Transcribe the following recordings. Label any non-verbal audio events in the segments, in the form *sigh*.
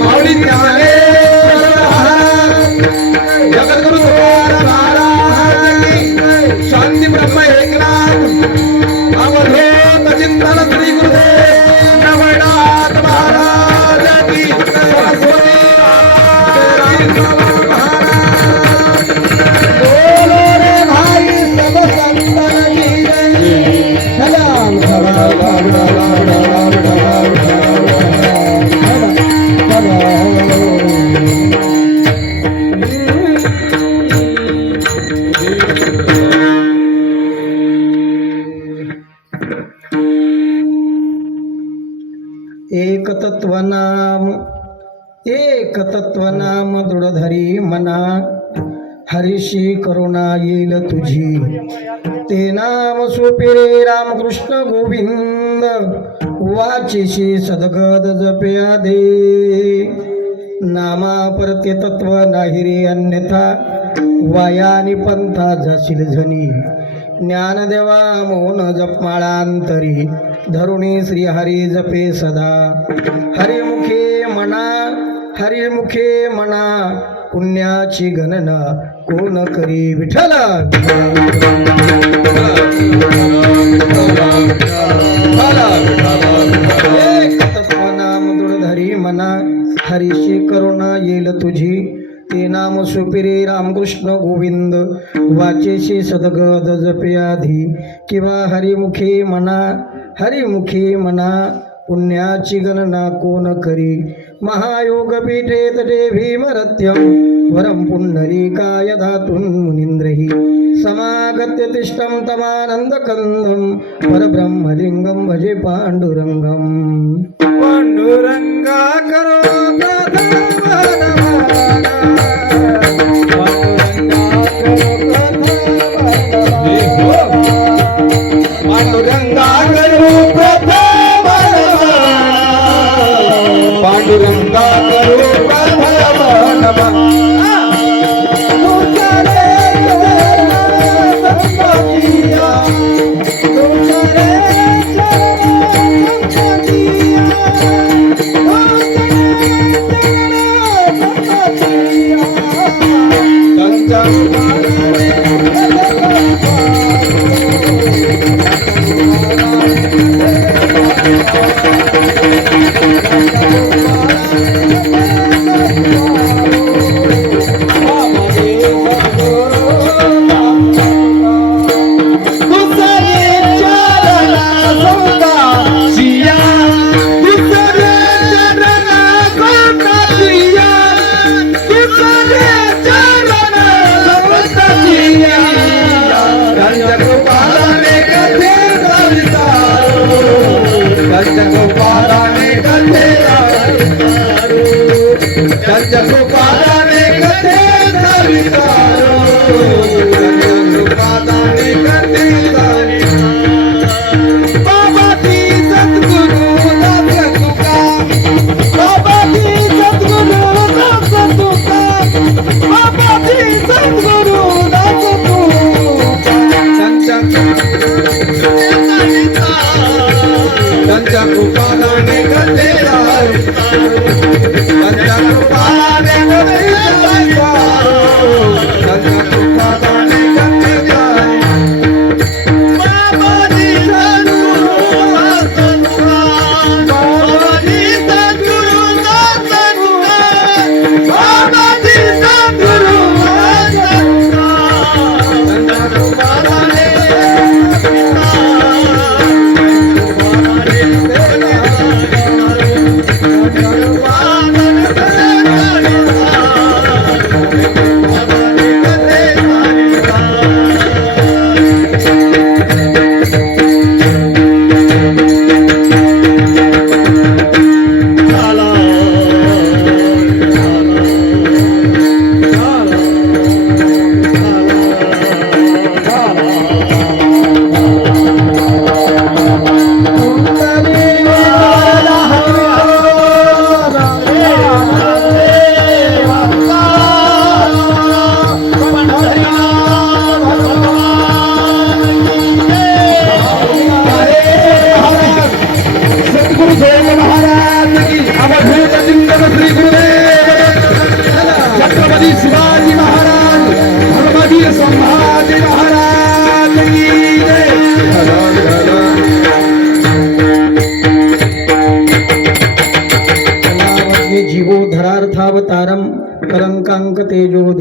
மௌலித்தானே नाम। एक तत्व नाम दृढधरी मना। हरिशी करुणा येईल तुझी। ते नाम सोपे रामकृष्ण गोविंद। वाचिशी सदगद जप्या दे नामा परते तत्व नाही रे अन्यथा। वायानी पंथा जाशील झनी. ज्ञानदेवा मौन जपमाळांतरी. धरुणी श्री हरी जपे सदा. हरिमुखे मना हरिमुखे मना. पुण्याची गणना कोण करी विठला एक तत्व नाम दुर्धरी मना. हरीशी करुणा येईल तुझी. ते नाम सुपिरे रामकृष्ण गोविंद. वाचेशी सदगद जपयाधी. किंवा हरिमुखे मना हरिमुखे मना पुण्याची गणना कोण करी? महायोग पीठे तटे भीमरथ्यम वरम पुंडरीकाय धातून मुनींद्रही. समागत्य तिष्ठम तमानंद कंदम परब्रह्मलिंगम भजे पांडुरंगम पांडुरंगा करो பாண்டுரங்கா Thank you.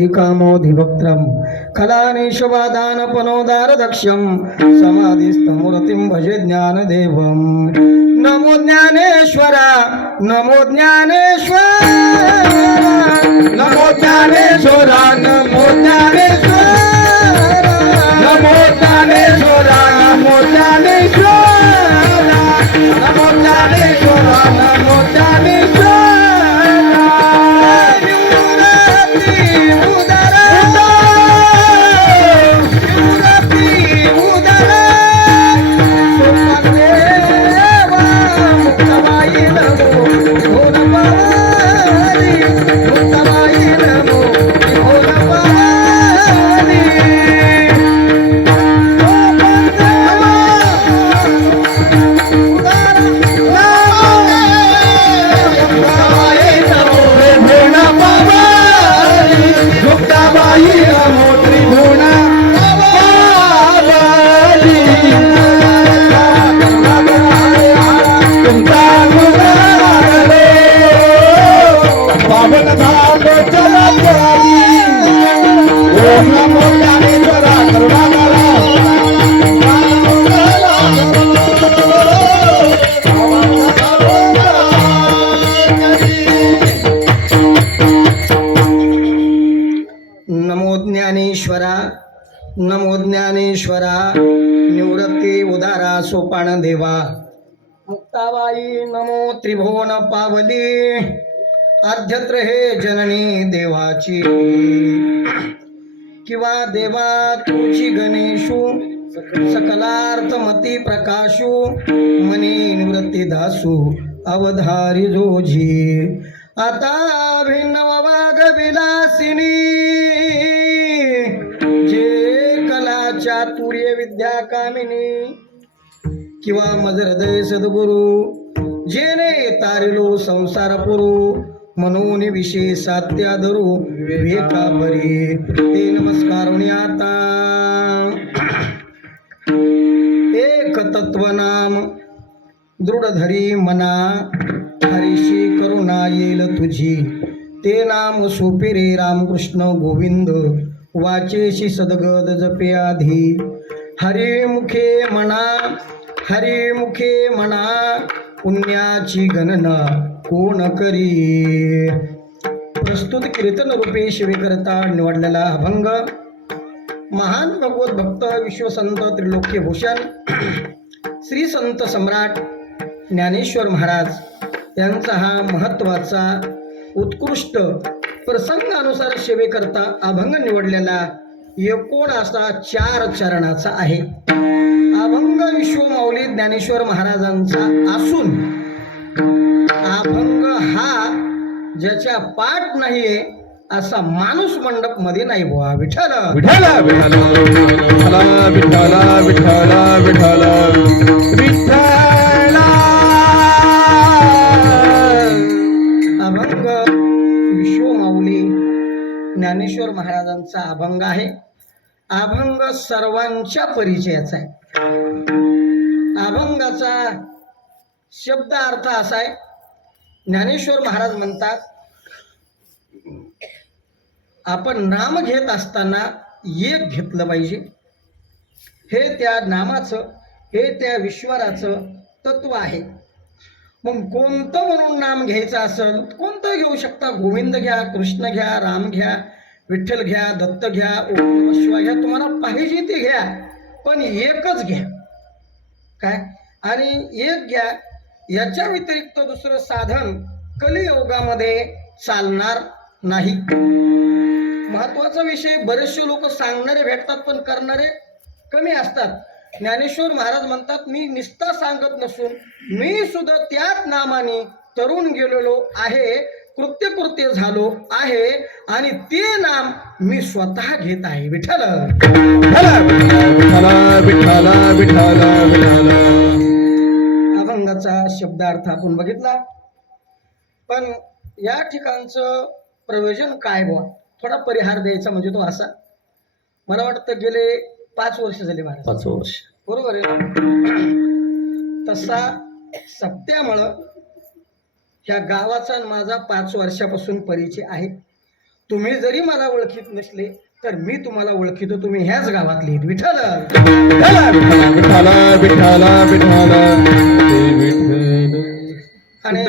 तेजोधिकामोधिभक्त्रम कलानेशवादानपनोदार दक्षम समाधिस्तमूर्तिं भजे ज्ञानदेवं नमो ज्ञानेश्वरा! नमो ज्ञानेश्वरा! उदारा देवा। मुक्ताबाई नमो त्रिभुवन पावली। आद्यत्र हे जननी देवाची। किंवा देवा तुची गणेशू सकलार्थ मती प्रकाशू मनी निवृत्ती दासू अवधारी जोजी आता भिन्न वाग विलासिनी। जे कला चातुर्य विद्या कामिनी किंवा मज हृदय सद्गुरु जेने तारिलो संसार पुरू म्हणून विषय सात्या धरू विवेका परी. ते नमस्कार आता. एक तत्व नाम दृढ धरी मना हरीशी करुणा येईल तुझी. ते नाम सुपिरे रामकृष्ण गोविंद वाचेशी सदगद जपे आधी. हरी मुखे म्हणा हरी मुखे म्हणा पुण्याची गणना कोण करी? प्रस्तुत कीर्तन रूपी शिवेकरता निवडलेला अभंग. महान भगवत भक्त विश्वसंत त्रिलोक्य भूषण *clears throat* श्री संत सम्राट ज्ञानेश्वर महाराज यांचा हा महत्त्वाचा उत्कृष्ट प्रसंगानुसार सेवेकरता अभंग निवडलेला एकूण असा चार चरणाचा आहे. अभंग विश्वमाऊली ज्ञानेश्वर महाराजांचा असून अभंग हा ज्याच्या पाठ नाहीये असा माणूस मंडपमध्ये नाही बुवा. विठ्ठल. विठाला विठाला विठाला विठाला विठाला विठाला ज्ञानेश्वर महाराजांचा अभंग आहे. अभंग सर्वांच्या परिचयाचा आहे. अभंगाचा शब्द अर्थ असा आहे. ज्ञानेश्वर महाराज म्हणतात आपण नाम घेत असताना एक घेतलं पाहिजे. हे त्या नामाचं हे त्या विश्वराचं तत्व आहे. मग कोणतं म्हणून नाम घ्यायचं असेल कोणतं घेऊ शकता? गोविंद घ्या कृष्ण घ्या राम घ्या विठ्ठल घ्या दत्त घ्या ओम शिवाय घ्या. तुम्हाला पाहिजे ते घ्या पण एकच घ्या. काय? आणि एक घ्या याच्या व्यतिरिक्त दुसरं साधन कलियोगामध्ये चालणार नाही. महत्त्वाचा विषय बरेचसे लोक सांगणारे भेटतात पण करणारे कमी असतात. ज्ञानेश्वर महाराज म्हणतात मी निस्ता सांगत नसून मी सुद्धा त्याच नामाने तरुण गेलेलो आहे कृत्यकृत्य झालो आहे आणि ते नाम मी स्वतः घेत आहे. विठ्ठल. अभंगाचा शब्दार्थ आपण बघितला. पण या ठिकाणचं प्रयोजन काय बुवा? थोडा परिहार द्यायचा म्हणजे तो असा. मला वाटतं गेले पाच वर्ष झाले महाराज. पाच वर्ष. बरोबर आहे. तसा सत्यामुळं ह्या गावाचा आणि माझा पाच वर्षापासून परिचय आहे. तुम्ही जरी मला ओळखीत नसले तर मी तुम्हाला ओळखीतो. तुम्ही ह्याच गावातले. विठ्ठल! आणि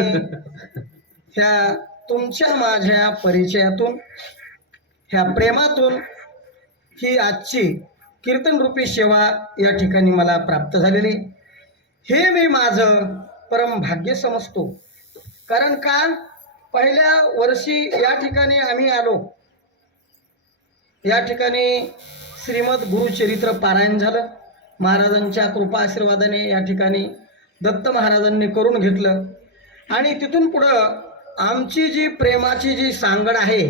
ह्या तुमच्या माझ्या परिचयातून ह्या प्रेमातून ही आजची कीर्तनरूपी सेवा या ठिकाणी मला प्राप्त झालेली हे मी माझं परम भाग्य समजतो. कारण का? पहिल्या वर्षी या ठिकाणी आम्ही आलो. या ठिकाणी श्रीमद गुरुचरित्र पारायण झालं. महाराजांच्या कृपा आशीर्वादाने या ठिकाणी दत्त महाराजांनी करून घेतलं. आणि तिथून पुढं आमची जी प्रेमाची जी सांगड आहे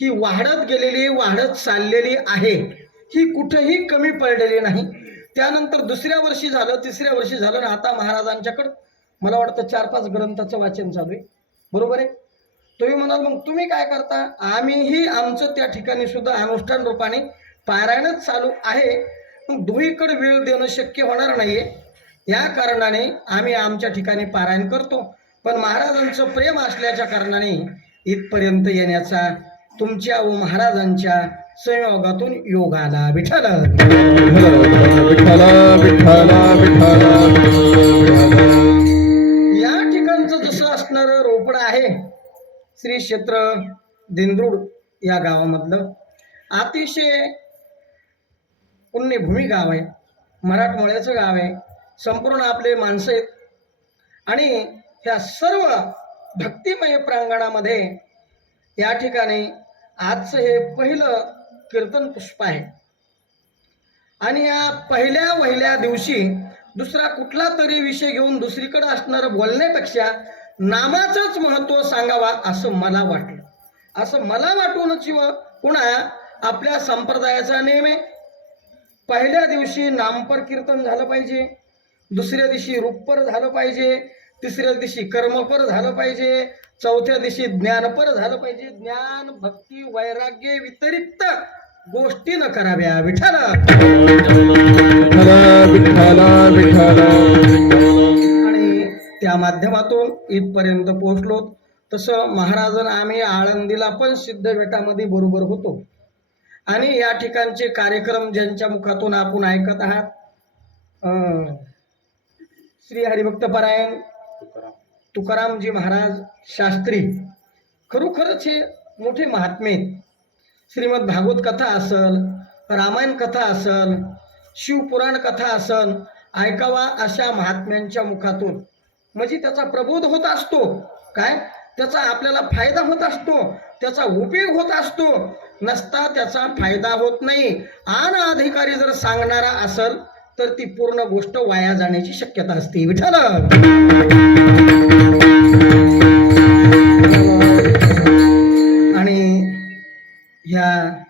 ही वाढत गेलेली वाढत चाललेली आहे ही कुठेही कमी पडलेली नाही. त्यानंतर दुसऱ्या वर्षी झालं तिसऱ्या वर्षी झालं आता महाराजांच्याकडं मला वाटतं चार पाच ग्रंथाचं वाचन चालू आहे. बरोबर आहे? तुम्ही म्हणाल मग तुम्ही काय करता? आम्हीही आमचं त्या ठिकाणी सुद्धा अनुष्ठान रूपाने पारायणच चालू आहे. मग दुईकडे वेळ देणं शक्य होणार नाहीये. या कारणाने आम्ही आमच्या ठिकाणी पारायण करतो. पण महाराजांचं प्रेम असल्याच्या कारणाने इथपर्यंत येण्याचा तुमच्या व महाराजांच्या संयोगातून योग आला विठ्ठल विठ्ठला विठ्ठला विठ्ठला. श्री क्षेत्र दिंद्रुड या गावामधलं. अतिशय पुण्यभूमी गाव आहे. मराठमोळ्याचं गाव आहे. संपूर्ण आपले माणसं आहेत. आणि ह्या सर्व भक्तिमय प्रांगणामध्ये या ठिकाणी आजचं हे पहिलं कीर्तन पुष्प आहे. आणि या पहिल्या वहिल्या दिवशी दुसरा कुठला तरी विषय घेऊन दुसरीकडे असणारं बोलण्यापेक्षा नामाचंच महत्त्व सांगावा असं मला वाटलं. असं मला वाटूनच शिव पुन्हा आपल्या संप्रदायाचा नेम आहे पहिल्या दिवशी नामपर कीर्तन झालं पाहिजे. दुसऱ्या दिवशी रूपपर झालं पाहिजे. तिसऱ्या दिवशी कर्मपर झालं पाहिजे. चौथ्या दिवशी ज्ञानपर झालं पाहिजे. ज्ञान भक्ती वैराग्य व्यतिरिक्त गोष्टी न कराव्या. विठाला विठ्ठला विठ्ठला. त्या माध्यमातून इथपर्यंत पोहोचलो. तसं महाराजन आम्ही आळंदीला पण सिद्ध बेटामध्ये बरोबर होतो. आणि या ठिकाणचे कार्यक्रम ज्यांच्या मुखातून आपण ऐकत आहात श्री हरिभक्त परायण तुकारामजी महाराज शास्त्री खरोखरच हे मोठे महात्मे. श्रीमद भागवत कथा असल रामायण कथा असल शिवपुराण कथा असल ऐकावा अशा महात्म्यांच्या मुखातून. म्हणजे त्याचा प्रबोध होत असतो. काय? त्याचा आपल्याला फायदा होत असतो. त्याचा उपयोग होत असतो. नसता त्याचा फायदा होत नाही. आन अधिकारी जर सांगणारा असल तर ती पूर्ण गोष्ट वाया जाण्याची शक्यता असते. विठ्ठल! आणि ह्या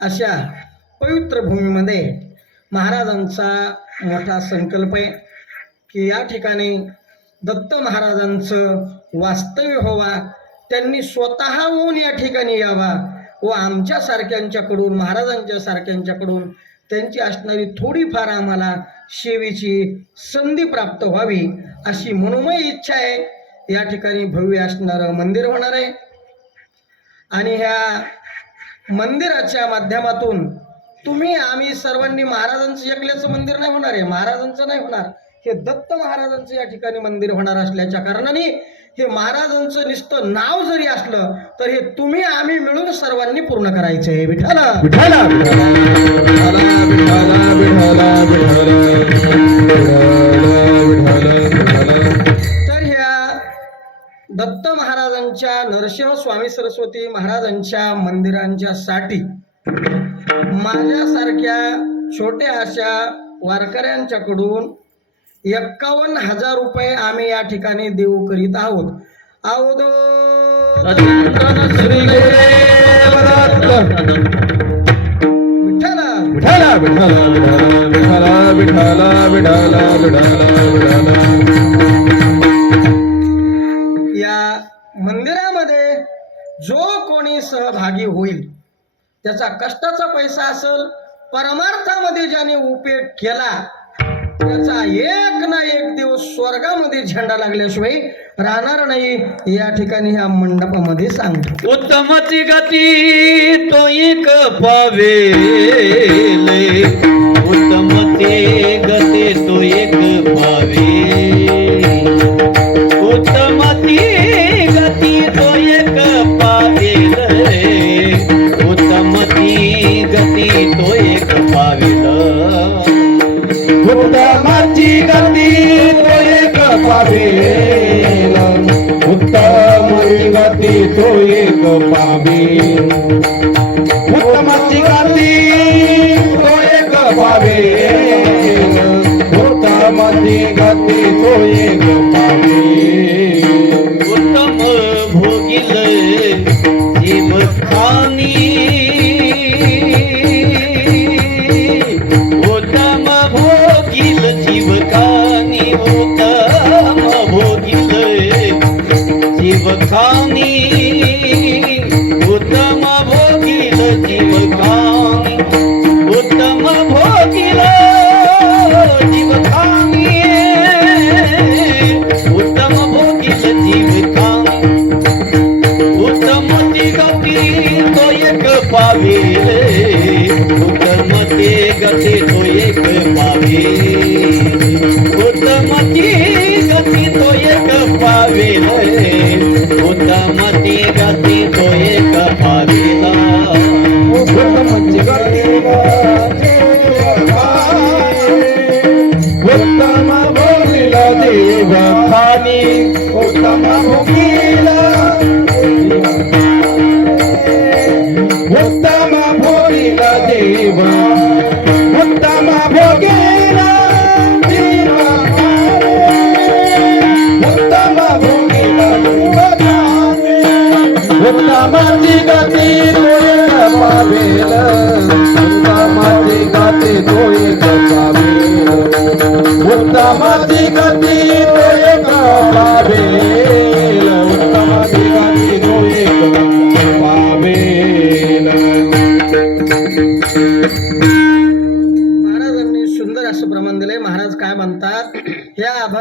अशा पवित्र भूमीमध्ये महाराजांचा मोठा संकल्प आहे. की या ठिकाणी दत्त महाराजांचं वास्तव्य व्हावा त्यांनी स्वतःहून या ठिकाणी यावा व आमच्या सारख्यांच्याकडून महाराजांच्या सारख्यांच्याकडून त्यांची असणारी थोडीफार आम्हाला सेवेची संधी प्राप्त व्हावी अशी मनोमय इच्छा आहे. या ठिकाणी भव्य असणारं मंदिर होणार आहे. आणि ह्या मंदिराच्या माध्यमातून तुम्ही आम्ही सर्वांनी महाराजांचं एकल्याचं मंदिर नाही होणार आहे. महाराजांचं नाही होणार. हे दत्त महाराजांचं या ठिकाणी मंदिर होणार असल्याच्या कारणाने हे महाराजांचं नुसतं नाव जरी असलं तर हे तुम्ही आम्ही मिळून सर्वांनी पूर्ण करायचं आहे. तर ह्या दत्त महाराजांच्या नरसिंह स्वामी सरस्वती महाराजांच्या मंदिरांच्या साठी माझ्यासारख्या छोट्या अशा वारकऱ्यांच्याकडून एक्कावन्न हजार रुपये आम्ही या ठिकाणी देऊ करीत आहोत. या मंदिरामध्ये जो कोणी सहभागी होईल त्याचा कष्टाचा पैसा असेल परमार्थामध्ये ज्याने उपयोग केला त्याचा एक ना एक दिवस स्वर्गामध्ये झेंडा लागल्याशिवाय राहणार नाही. या ठिकाणी या मंडपामध्ये सांग उत्तमची गती तो एक पावे ते गती तो एक पावे उत्तमती गती तोये पावेल उत्तमची गती तोये पावेल उत्तमची उत्तम भोगिल जीव माती गाते डोळे पावेल मुक्ता माती गाते डोळे पावेल मुक्ता माती गाते